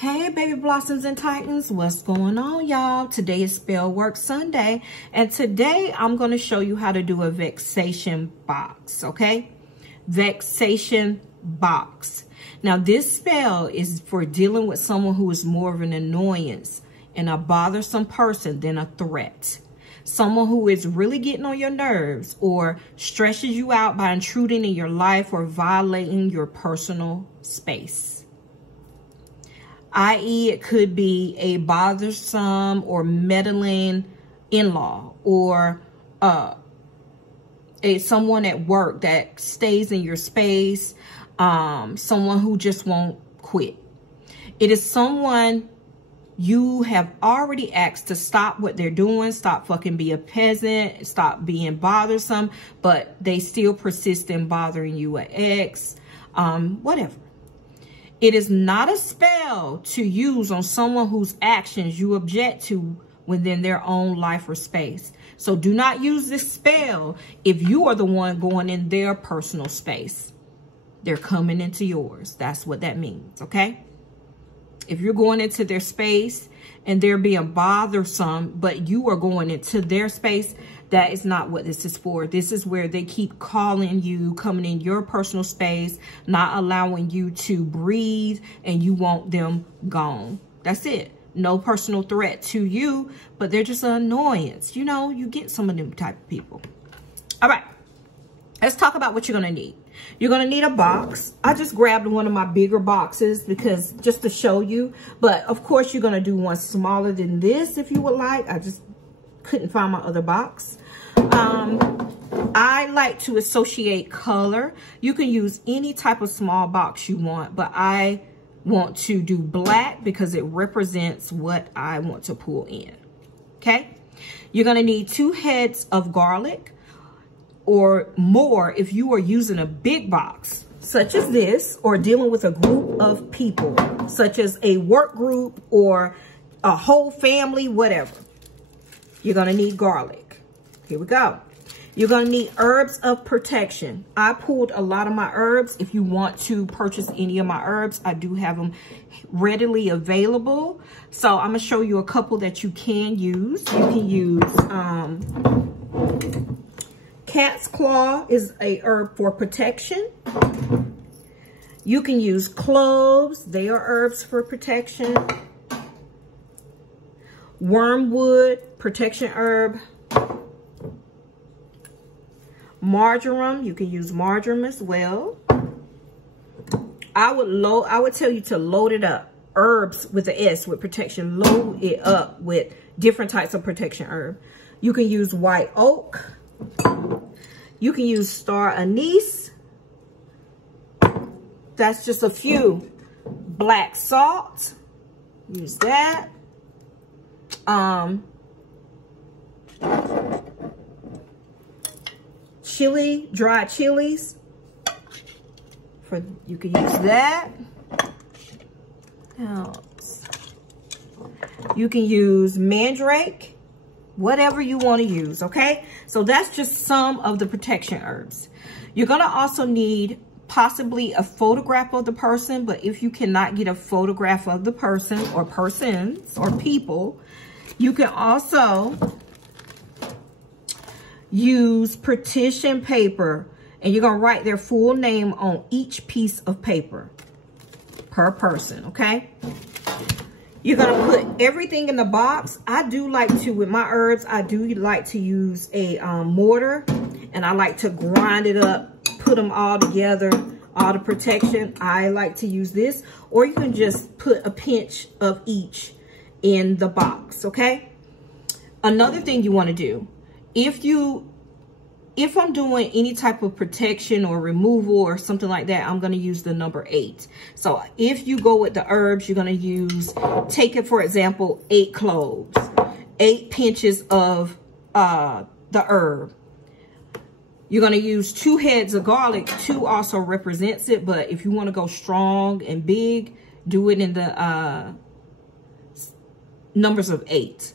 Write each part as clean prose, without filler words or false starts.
Hey baby blossoms and titans, what's going on y'all? Today is Spell Work Sunday, and today I'm going to show you how to do a vexation box, okay? Vexation box. Now this spell is for dealing with someone who is more of an annoyance and a bothersome person than a threat. Someone who is really getting on your nerves or stresses you out by intruding in your life or violating your personal space. I.e., it could be a bothersome or meddling in-law or someone at work that stays in your space, someone who just won't quit. It is someone you have already asked to stop what they're doing, stop fucking being a peasant, stop being bothersome, but they still persist in bothering you, an ex, whatever. It is not a spell to use on someone whose actions you object to within their own life or space. So do not use this spell if you are the one going in their personal space. They're coming into yours. That's what that means, okay? If you're going into their space and they're being bothersome, but you are going into their space, that is not what this is for. This is where they keep calling you, coming in your personal space, not allowing you to breathe, and you want them gone. That's it. No personal threat to you, but they're just an annoyance. You know, you get some of them type of people. All right. Let's talk about what you're going to need. You're going to need a box. I just grabbed one of my bigger boxes because just to show you. But, of course, you're going to do one smaller than this if you would like. I just couldn't find my other box. I like to associate color. You can use any type of small box you want, but I want to do black because it represents what I want to pull in. Okay? You're going to need 2 heads of garlic or more if you are using a big box such as this or dealing with a group of people such as a work group or a whole family, whatever. You're going to need garlic. Here we go. You're going to need herbs of protection. I pulled a lot of my herbs. If you want to purchase any of my herbs, I do have them readily available. So I'm going to show you a couple that you can use. You can use cat's claw is a herb for protection. You can use cloves. They are herbs for protection. Wormwood, protection herb. Marjoram, you can use marjoram as well. I would tell you to load it up. Herbs with the S with protection. Load it up with different types of protection herb. You can use white oak. You can use star anise. That's just a few. Black salt. Use that. Chili, dried chilies. You can use that. Else. You can use mandrake, whatever you want to use, okay? So that's just some of the protection herbs. You're going to also need possibly a photograph of the person, but if you cannot get a photograph of the person or persons or people, you can also use petition paper, and you're going to write their full name on each piece of paper per person, okay? You're going to put everything in the box. I do like to, with my herbs, I do like to use a mortar, and I like to grind it up, put them all together, all the protection. I like to use this, or you can just put a pinch of each in the box, okay? Another thing you want to do, if I'm doing any type of protection or removal or something like that, I'm going to use the number 8. So if you go with the herbs, you're going to use, take it for example, 8 cloves, 8 pinches of the herb. You're going to use 2 heads of garlic. 2 also represents it, but if you want to go strong and big, do it in the numbers of 8.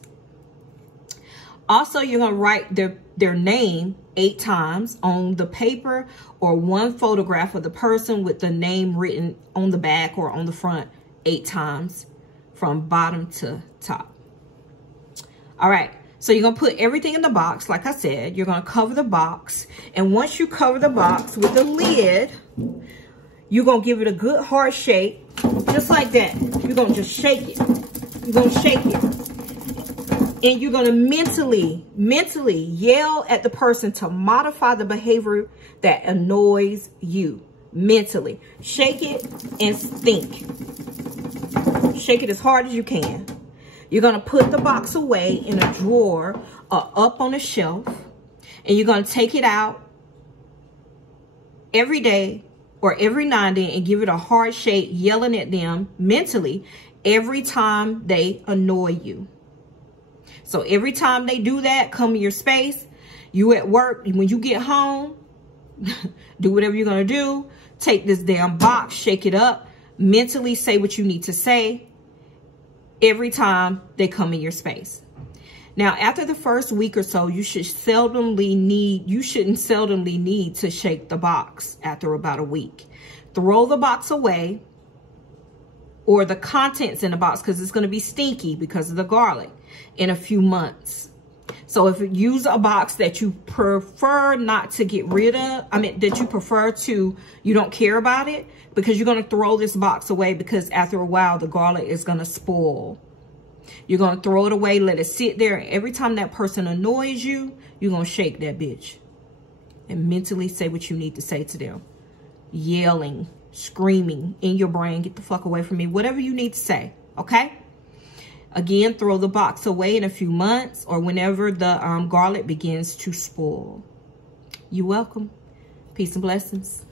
Also, you're going to write their name 8 times on the paper or one photograph of the person with the name written on the back or on the front 8 times. from bottom to top. All right. So you're going to put everything in the box. Like I said, you're going to cover the box. And once you cover the box with the lid, you're going to give it a good hard shake. Just like that. You're going to just shake it. You're going to shake it. And you're going to mentally yell at the person to modify the behavior that annoys you. Mentally. Shake it and think. Shake it as hard as you can. You're going to put the box away in a drawer or up on a shelf. And you're going to take it out every day or every now and then and give it a hard shake, yelling at them mentally every time they annoy you. So every time they do that, come in your space, you at work, when you get home, do whatever you're going to do. Take this damn box, shake it up, mentally say what you need to say every time they come in your space. Now, after the first week or so, you shouldn't seldomly need to shake the box after about a week. Throw the box away or the contents in the box because it's going to be stinky because of the garlic in a few months. So if you use a box that you prefer not to get rid of, you don't care about it, because you're going to throw this box away because after a while, the garlic is going to spoil. You're going to throw it away, let it sit there. And every time that person annoys you, you're going to shake that bitch and mentally say what you need to say to them. Yelling, screaming in your brain, get the fuck away from me, whatever you need to say, okay? Again, throw the box away in a few months or whenever the garlic begins to spoil. You're welcome. Peace and blessings.